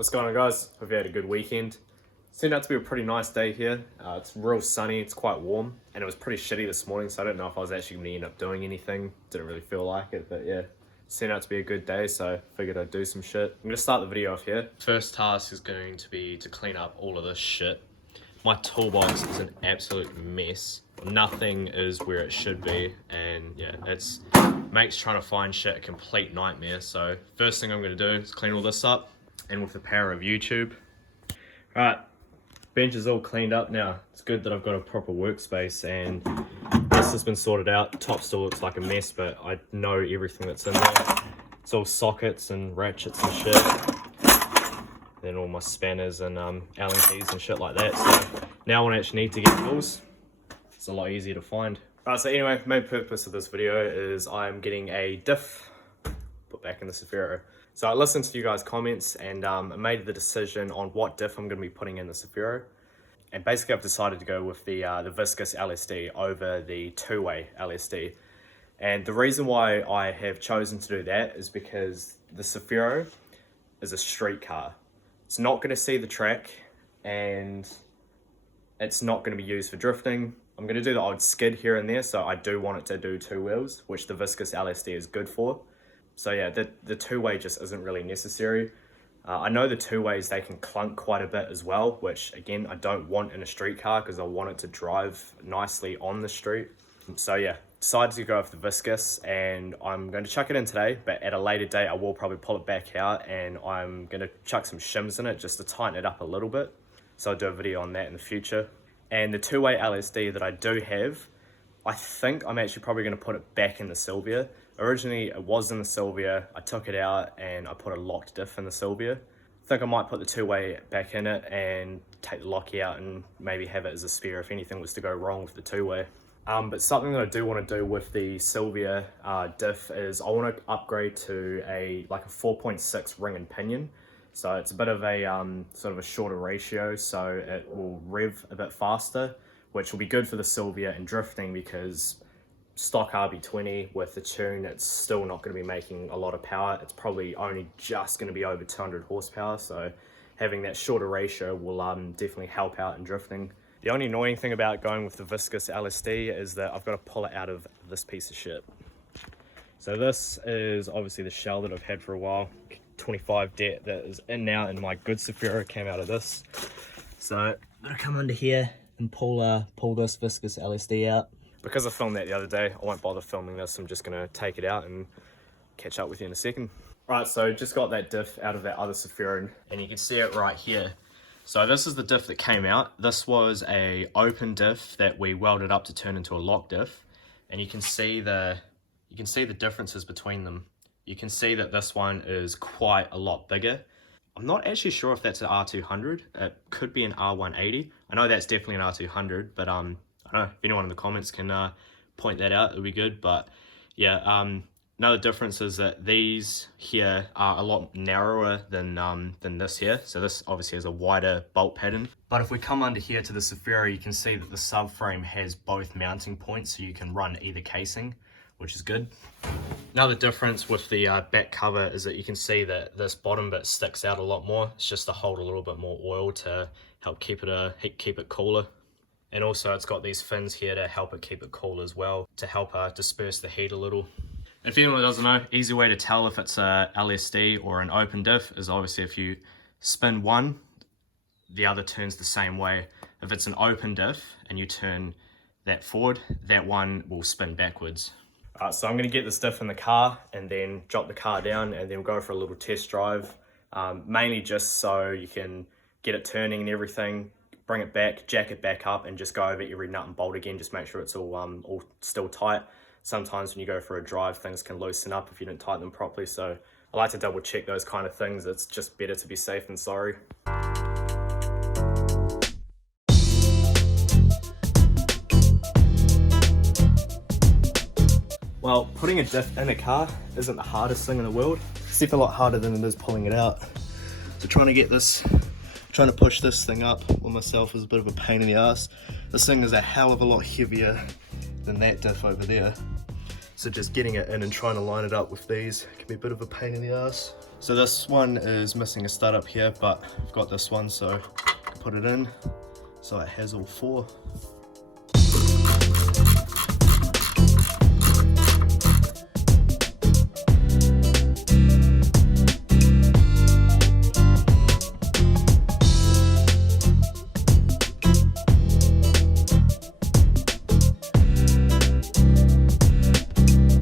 What's going on, guys? Hope you had a good weekend. It's turned out to be a pretty nice day here. It's real sunny, it's quite warm, and it was pretty shitty this morning, so I don't know if I was actually going to end up doing anything. Didn't really feel like it, but yeah. It's turned out to be a good day, so I figured I'd do some shit. I'm going to start the video off here. First task is going to be to clean up all of this shit. My toolbox is an absolute mess. Nothing is where it should be, and yeah, makes trying to find shit a complete nightmare. So first thing I'm going to do is clean all this up, and with the power of YouTube. Alright, bench is all cleaned up now. It's good that I've got a proper workspace, and this has been sorted out. Top still looks like a mess, but I know everything that's in there. It's all sockets and ratchets and shit. Then all my spanners and Allen keys and shit like that. So now when I actually need to get tools, it's a lot easier to find. Alright, so anyway, main purpose of this video is I'm getting a Diff put back in the Cefiro. So I listened to you guys' comments and I made the decision on what diff I'm going to be putting in the Cefiro. And basically I've decided to go with the viscous LSD over the two-way LSD. And the reason why I have chosen to do that is because the Cefiro is a street car. It's not going to see the track, and it's not going to be used for drifting. I'm going to do the odd skid here and there, so I do want it to do two wheels, which the viscous LSD is good for. So yeah, the two-way just isn't really necessary. I know the two-ways, they can clunk quite a bit as well, which again, I don't want in a street car because I want it to drive nicely on the street. So yeah, decided to go with the viscous, and I'm going to chuck it in today, but at a later date, I will probably pull it back out and I'm going to chuck some shims in it just to tighten it up a little bit. So I'll do a video on that in the future. And the two-way LSD that I do have, I think I'm actually probably going to put it back in the Sylvia. Originally, it was in the Sylvia. I took it out and I put a locked diff in the Sylvia. I think I might put the two-way back in it and take the locky out and maybe have it as a spare if anything was to go wrong with the two-way. But something that I do want to do with the Sylvia diff is I want to upgrade to a 4.6 ring and pinion. So it's a bit of a sort of a shorter ratio, so it will rev a bit faster, which will be good for the Sylvia and drifting, because stock RB20 with the tune, it's still not going to be making a lot of power. It's probably only just going to be over 200 horsepower, so having that shorter ratio will definitely help out in drifting. The only annoying thing about going with the viscous LSD is that I've got to pull it out of this piece of shit. So this is obviously the shell that I've had for a while, 25 det that is in now, and my good Cefiro came out of this. So I'm going to come under here and pull this viscous LSD out. Because I filmed that the other day, I won't bother filming this. I'm just going to take it out and catch up with you in a second. Right, so just got that diff out of that other Cefiro, and you can see it right here. So this is the diff that came out. This was a open diff that we welded up to turn into a lock diff, and you can see the differences between them. You can see that this one is quite a lot bigger. I'm not actually sure if that's an R200. It could be an R180. I know that's definitely an R200, but I don't know, if anyone in the comments can point that out, it would be good. But yeah, another difference is that these here are a lot narrower than this here. So this obviously has a wider bolt pattern. But if we come under here to the Cefiro, you can see that the subframe has both mounting points, so you can run either casing, which is good. Another difference with the back cover is that you can see that this bottom bit sticks out a lot more. It's just to hold a little bit more oil to help keep it cooler. And also it's got these fins here to help it keep it cool as well, to help disperse the heat a little. If anyone doesn't know, easy way to tell if it's a LSD or an open diff is obviously if you spin one, the other turns the same way. If it's an open diff and you turn that forward, that one will spin backwards. So I'm going to get this diff in the car and then drop the car down, and then we'll go for a little test drive, mainly just so you can get it turning and everything. Bring it back, jack it back up, and just go over every nut and bolt again. Just make sure it's all still tight. Sometimes when you go for a drive, things can loosen up if you didn't tighten them properly. So I like to double check those kind of things. It's just better to be safe than sorry. Well, putting a diff in a car isn't the hardest thing in the world. It's definitely a lot harder than it is pulling it out. So trying to push this thing up on myself is a bit of a pain in the ass. This thing is a hell of a lot heavier than that diff over there. So just getting it in and trying to line it up with these can be a bit of a pain in the ass. So this one is missing a stud up here, but I've got this one, so I can put it in. So it has all four.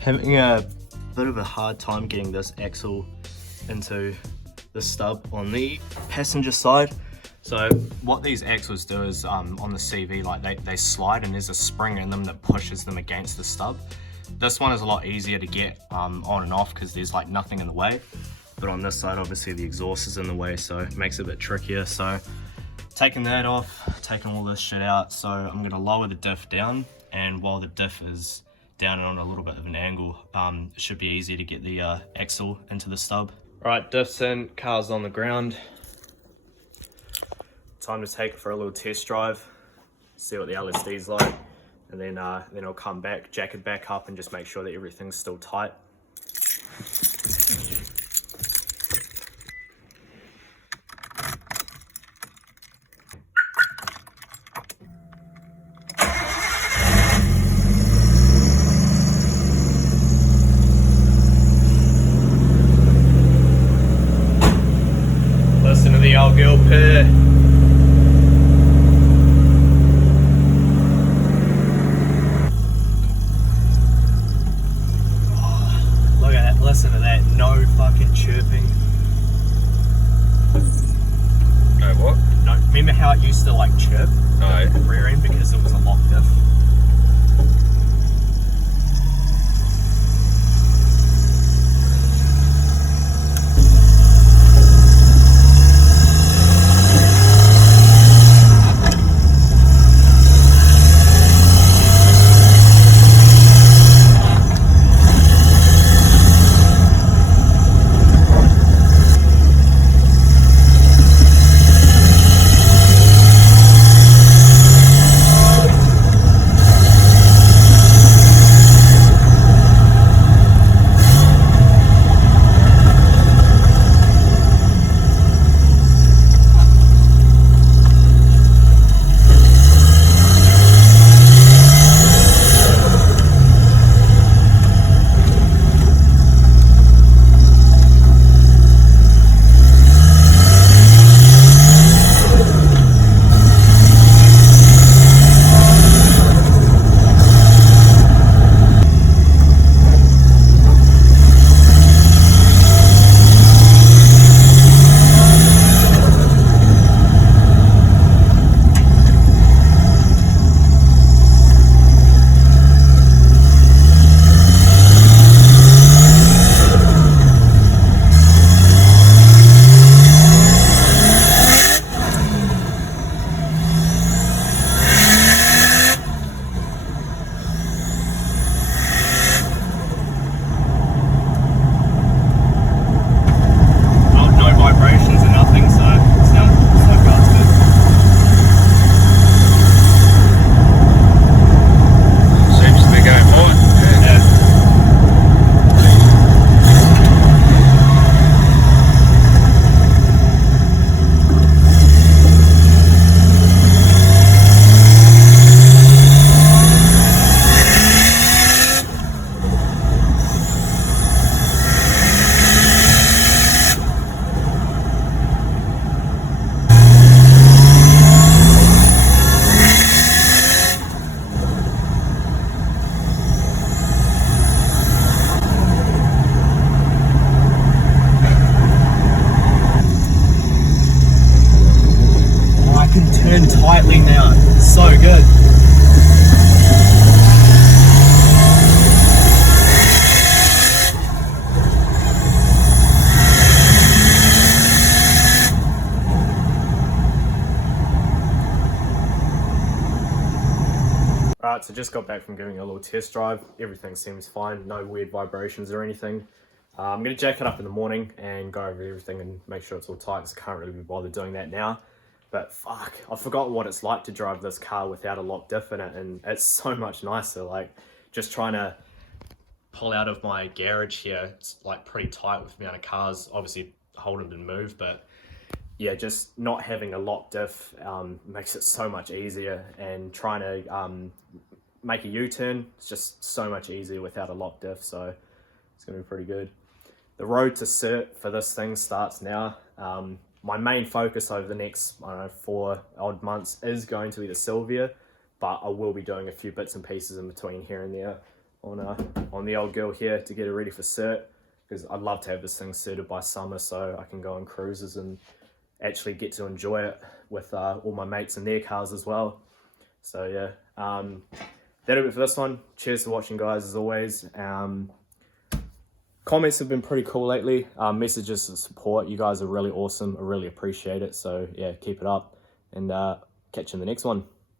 Having a bit of a hard time getting this axle into the stub on the passenger side. So what these axles do is on the CV, like they slide and there's a spring in them that pushes them against the stub. This one is a lot easier to get on and off because there's like nothing in the way. But on this side, obviously the exhaust is in the way, so it makes it a bit trickier. So taking that off, taking all this shit out. So I'm gonna lower the diff down, and while the diff is down and on a little bit of an angle, it should be easy to get the axle into the stub. Right, diff's in, car's on the ground. Time to take it for a little test drive, see what the LSD's like, and then I'll come back, jack it back up, and just make sure that everything's still tight. Listen to the old girl purr. Oh, look at that, listen to that, no fucking chirping. No what? No, remember how it used to like chirp? No. The rear end, because it was a lock diff? Turn tightly now, so good. Alright, so just got back from giving a little test drive. Everything seems fine, no weird vibrations or anything. I'm going to jack it up in the morning and go over everything and make sure it's all tight, because I can't really be bothered doing that now. But fuck, I've forgotten what it's like to drive this car without a lock diff in it, and it's so much nicer. Like, just trying to pull out of my garage here. It's like pretty tight with the amount of cars obviously holding and move, but yeah, just not having a lock diff makes it so much easier, and trying to make a U-turn, it's just so much easier without a lock diff, so it's going to be pretty good. The road to cert for this thing starts now. My main focus over the next, I don't know, 4 odd months is going to be the Sylvia, but I will be doing a few bits and pieces in between here and there on the old girl here to get her ready for cert, because I'd love to have this thing certed by summer so I can go on cruises and actually get to enjoy it with all my mates in their cars as well. So yeah, that'll be it for this one. Cheers for watching, guys, as always. Comments have been pretty cool lately. Messages of support, you guys are really awesome. I really appreciate it. So yeah, keep it up, and catch you in the next one.